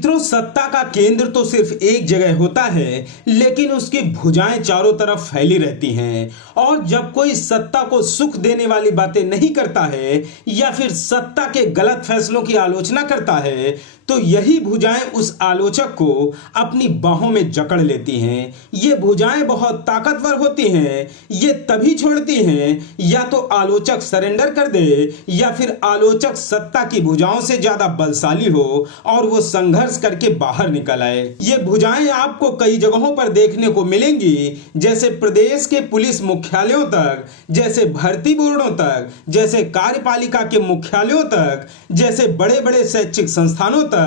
मित्रों, सत्ता का केंद्र तो सिर्फ एक जगह होता है, लेकिन उसकी भुजाएं चारों तरफ फैली रहती हैं। और जब कोई सत्ता को सुख देने वाली बातें नहीं करता है या फिर सत्ता के गलत फैसलों की आलोचना करता है, तो यही भुजाएं उस आलोचक को अपनी बाहों में जकड़ लेती हैं। ये भुजाएं बहुत ताकतवर होती हैं। ये तभी छोड़ती हैं या तो आलोचक सरेंडर कर दे या फिर आलोचक सत्ता की भुजाओं से ज्यादा बलशाली हो और वो संघर्ष करके बाहर निकल आए। ये भुजाएं आपको कई जगहों पर देखने को मिलेंगी, जैसे प्रदेश के पुलिस मुख्यालयों तक, जैसे भर्ती बोर्डों तक, जैसे कार्यपालिका के मुख्यालयों तक, जैसे बड़े बड़े शैक्षिक संस्थानों तक।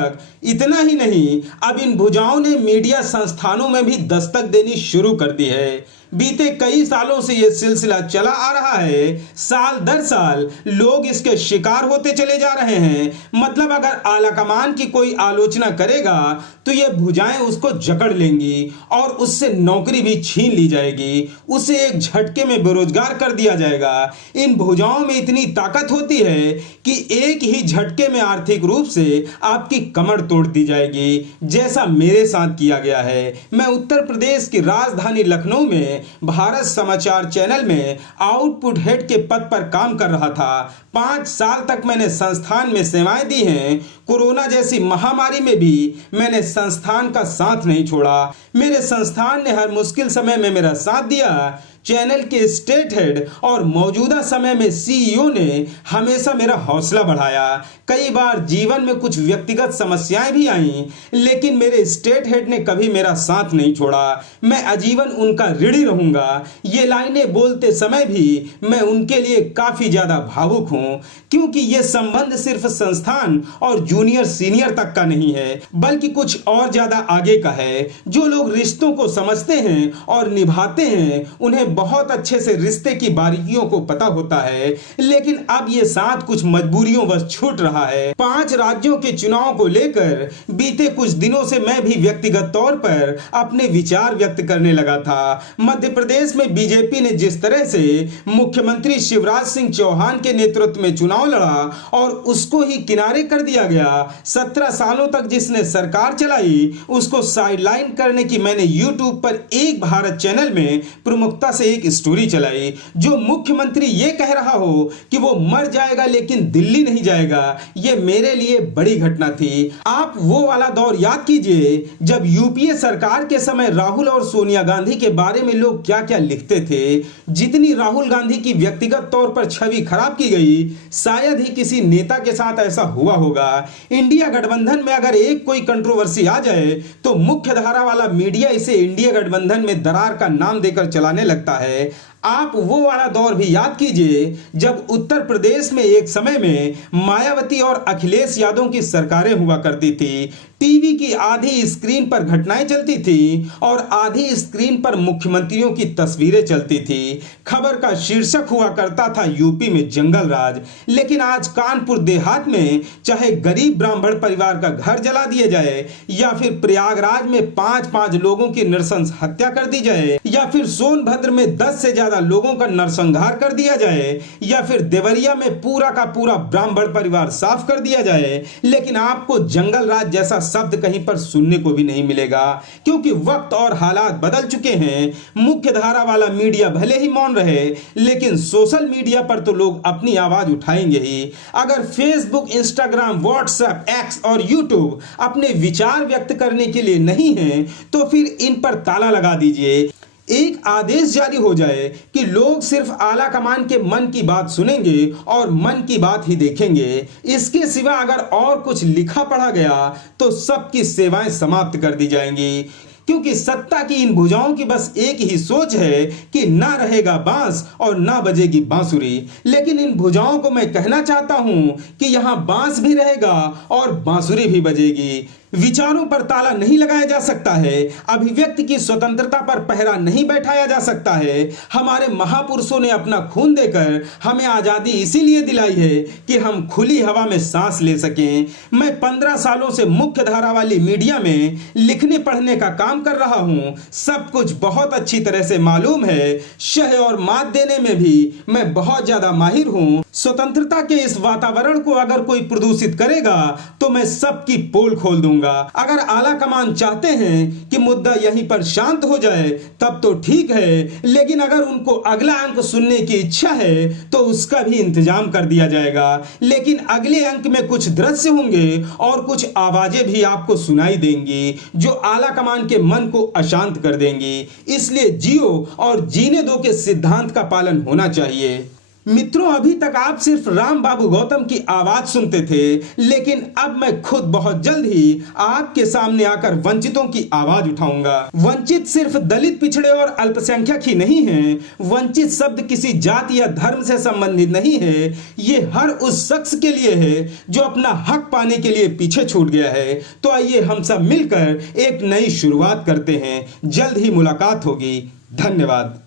इतना ही नहीं, अब इन भुजाओं ने मीडिया संस्थानों में भी दस्तक देनी शुरू कर दी है। बीते कई सालों से यह सिलसिला चला आ रहा है। साल दर साल लोग इसके शिकार होते चले जा रहे हैं। मतलब अगर आलाकमान की कोई आलोचना करेगा तो ये भुजाएं उसको जकड़ लेंगी और उससे नौकरी भी छीन ली जाएगी। उसे एक झटके में बेरोजगार कर दिया जाएगा। इन भुजाओं में इतनी ताकत होती है कि एक ही झटके में आर्थिक रूप से आपकी कमर तोड़ दी जाएगी, जैसा मेरे साथ किया गया है। मैं उत्तर प्रदेश की राजधानी लखनऊ में भारत समाचार चैनल में आउटपुट हेड के पद पर काम कर रहा था। 5 साल तक मैंने संस्थान में सेवाएं दी हैं। कोरोना जैसी महामारी में भी मैंने संस्थान का साथ नहीं छोड़ा। मेरे संस्थान ने हर मुश्किल समय में मेरा साथ दिया। चैनल के स्टेट हेड और मौजूदा समय में सीईओ ने हमेशा मेरा हौसला बढ़ाया। कई बार जीवन में कुछ व्यक्तिगत समस्याएं भी आईं, लेकिन मेरे स्टेट हेड ने कभी मेरा साथ नहीं छोड़ा। मैं आजीवन उनका ऋणी रहूंगा। ये लाइनें बोलते समय भी मैं उनके लिए काफी ज्यादा भावुक हूं, क्योंकि ये संबंध सिर्फ संस्थान और जूनियर सीनियर तक का नहीं है, बल्कि कुछ और ज्यादा आगे का है। जो लोग रिश्तों को समझते हैं और निभाते हैं, उन्हें बहुत अच्छे से रिश्ते की बारीकियों को पता होता है। लेकिन अब ये साथ कुछ मजबूरियों बस छूट रहा है। 5 राज्यों के चुनाव को लेकर बीते कुछ दिनों से मैं भी व्यक्तिगत तौर पर अपने विचार व्यक्त करने लगा था। मध्य प्रदेश में बीजेपी ने जिस तरह से मुख्यमंत्री शिवराज सिंह चौहान के नेतृत्व में चुनाव लड़ा और उसको ही किनारे कर दिया गया। 17 सालों तक जिसने सरकार चलाई, उसको साइडलाइन करने की मैंने यूट्यूब पर एक भारत चैनल में प्रमुखता से एक स्टोरी चलाई। जो मुख्यमंत्री ये कह रहा हो कि वो मर जाएगा लेकिन दिल्ली नहीं जाएगा, ये मेरे लिए बड़ी घटना थी। आप वो वाला दौर याद कीजिए जब यूपीए सरकार के समय राहुल और सोनिया गांधी के बारे में लोग क्या क्या लिखते थे। जितनी राहुल गांधी की व्यक्तिगत तौर पर छवि खराब की गई, शायद ही किसी नेता के साथ ऐसा हुआ होगा। इंडिया गठबंधन में अगर एक कोई कंट्रोवर्सी आ जाए तो मुख्य धारा वाला मीडिया इसे इंडिया गठबंधन में दरार का नाम देकर चलाने लगता है। आप वो वाला दौर भी याद कीजिए जब उत्तर प्रदेश में एक समय में मायावती और अखिलेश यादव की सरकारें हुआ करती थी। टीवी की आधी स्क्रीन पर घटनाएं चलती थी और आधी स्क्रीन पर मुख्यमंत्रियों की तस्वीरें चलती थी। खबर का शीर्षक हुआ करता था यूपी में जंगल राज। लेकिन आज कानपुर देहात में चाहे गरीब ब्राह्मण परिवार का घर जला दिया जाए, या फिर प्रयागराज में 5-5 लोगों की नृशंस हत्या कर दी जाए, या फिर सोनभद्र में 10 से ज्यादा लोगों का नरसंहार कर दिया जाए, या फिर देवरिया में पूरा का पूरा ब्राह्मण परिवार साफ कर दिया जाए, लेकिन आपको जंगल राज जैसा शब्द कहीं पर सुनने को भी नहीं मिलेगा, क्योंकि वक्त और हालात बदल चुके हैं। मुख्य धारा वाला मीडिया भले ही मौन रहे, लेकिन सोशल मीडिया पर तो लोग अपनी आवाज उठाएंगे ही। अगर फेसबुक, इंस्टाग्राम, व्हाट्सएप, एक्स और यूट्यूब अपने विचार व्यक्त करने के लिए नहीं है, तो फिर इन पर ताला लगा दीजिए। एक आदेश जारी हो जाए कि लोग सिर्फ आला कमान के मन की बात सुनेंगे और मन की बात ही देखेंगे। इसके सिवा अगर और कुछ लिखा पढ़ा गया तो सबकी सेवाएं समाप्त कर दी जाएंगी, क्योंकि सत्ता की इन भुजाओं की बस एक ही सोच है कि ना रहेगा बांस और ना बजेगी बांसुरी। लेकिन इन भुजाओं को मैं कहना चाहता हूं कि यहां बांस भी रहेगा और बांसुरी भी बजेगी। विचारों पर ताला नहीं लगाया जा सकता है। अभिव्यक्ति की स्वतंत्रता पर पहरा नहीं बैठाया जा सकता है। हमारे महापुरुषों ने अपना खून देकर हमें आजादी इसीलिए दिलाई है कि हम खुली हवा में सांस ले सकें। मैं 15 सालों से मुख्य धारा वाली मीडिया में लिखने पढ़ने का काम कर रहा हूं। सब कुछ बहुत अच्छी तरह से मालूम है। शह और मात देने में भी मैं बहुत ज्यादा माहिर हूं। स्वतंत्रता के इस वातावरण को अगर कोई प्रदूषित करेगा तो मैं सबकी पोल खोल दूंगा। उठाऊंगा। अगर आला कमान चाहते हैं कि मुद्दा यहीं पर शांत हो जाए तब तो ठीक है, लेकिन अगर उनको अगला अंक सुनने की इच्छा है तो उसका भी इंतजाम कर दिया जाएगा। लेकिन अगले अंक में कुछ दृश्य होंगे और कुछ आवाजें भी आपको सुनाई देंगी जो आला कमान के मन को अशांत कर देंगी। इसलिए जियो और जीने दो के सिद्धांत का पालन होना चाहिए। मित्रों, अभी तक आप सिर्फ राम बाबू गौतम की आवाज सुनते थे, लेकिन अब मैं खुद बहुत जल्द ही आपके सामने आकर वंचितों की आवाज उठाऊंगा। वंचित सिर्फ दलित, पिछड़े और अल्पसंख्यक ही नहीं है। वंचित शब्द किसी जाति या धर्म से संबंधित नहीं है। ये हर उस शख्स के लिए है जो अपना हक पाने के लिए पीछे छूट गया है। तो आइए हम सब मिलकर एक नई शुरुआत करते हैं। जल्द ही मुलाकात होगी। धन्यवाद।